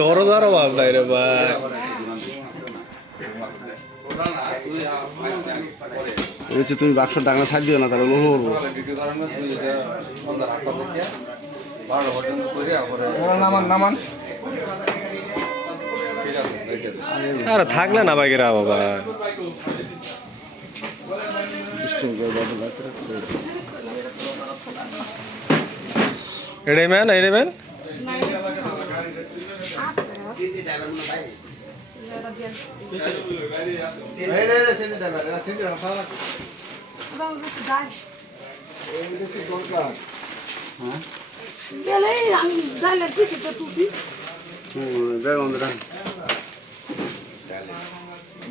দরজার অভাব নাই রে ভাই। তুমি বাক্স ডাঙা ছাড় দিও না, তাহলে লোহ করবো। নামান আরে থাকলে না বাইকেরা বাবা। এটাই ম্যান, এটাই ম্যান।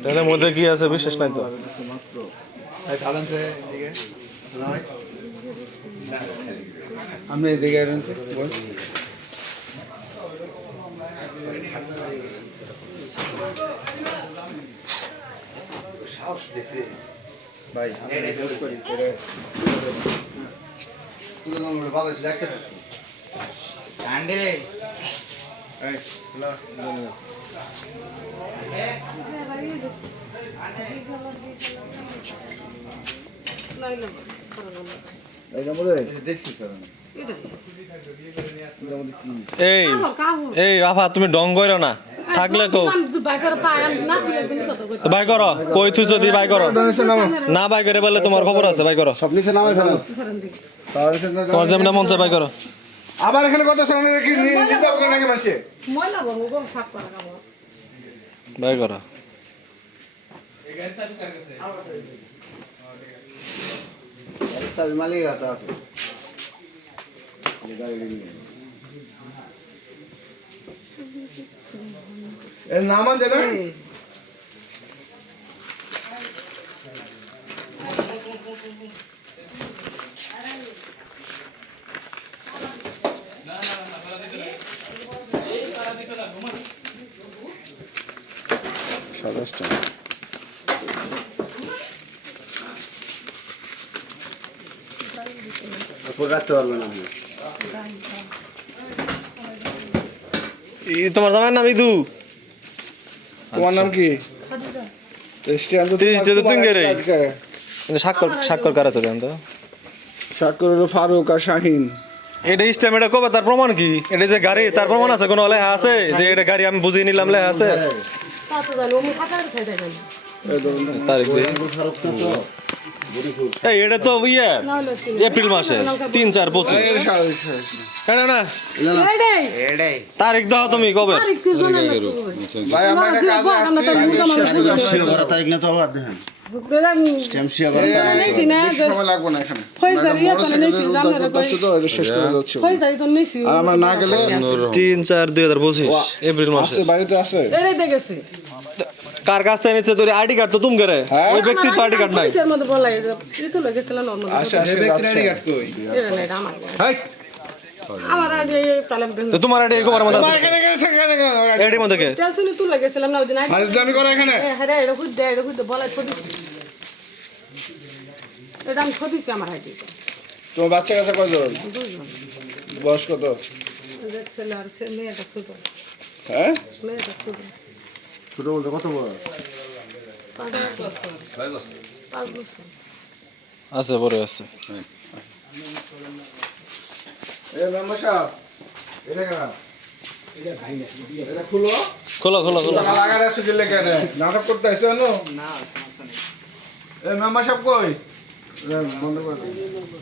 তাহলে মধ্যে কি আছে বিশেষ নাই তো। আমি এদিকে ভাই এই এই আফা তুমি ডং করো না, থাকলে কো বাই করো, কই তুই যদি বাই করো না বাই করে বলে তোমার খবর আছে, বাই করো সব নিচে নামাই ফেলো। তোমার যেমন মন চায় বাই করো। আবার এখানে কত সামনে কি নিতে হবে নাকি মাসে বাই করো। মালিক আছে এর নাম আছে না? সাতাশটা রাখতে পারবে না। তোমার জামাইয়ের নাম ইদু, তোমার নাম কি? স্বাক্ষর স্বাক্ষর কার আছে তো? স্বাক্ষর হলো ফারুক আর শাহিন। এটা স্ট্যাম্প, এটা কবে, তার প্রমাণ কি? এটা যে গাড়ি, তার প্রমাণ আছে? কোনো লেখা আছে যে এটা গাড়ি আমি বুঝিয়ে নিলাম, লেখা আছে? তারিখ এই এটা তো ইয়ে এপ্রিল মাসে 3-4-25 না তারিখ দাও তুমি কবে? ভাই আমরা একটা কাজে আসছি, তারিখ না তো আবার দেখেন স্ট্যাম্প শেয়ার সময় লাগবে না এখানে শেষ করে যাচ্ছি। আর আমরা না গেলে 3-4-2025 এপ্রিল মাসে বাড়িতে আছে। কার কাছ থেকে নিচ্ছে তোর আইডি কার্ড? তো তুমি করে ওই ব্যক্তির তো আইডি কার্ড নাই। তো তোমার আইডি কবার মধ্যে আছে? আইডি মধ্যে কে ফাজলামি করে এখানে? তোমার বাচ্চা কাছে কয়জন? বয়স কত? হ্যাঁ ছোট বলতে কত বয়স আছে? পরে আছে। খোলো খোলো খোলো। নাটক করতে আসছো মেম্বার সাহেব কই? বন্ধ করে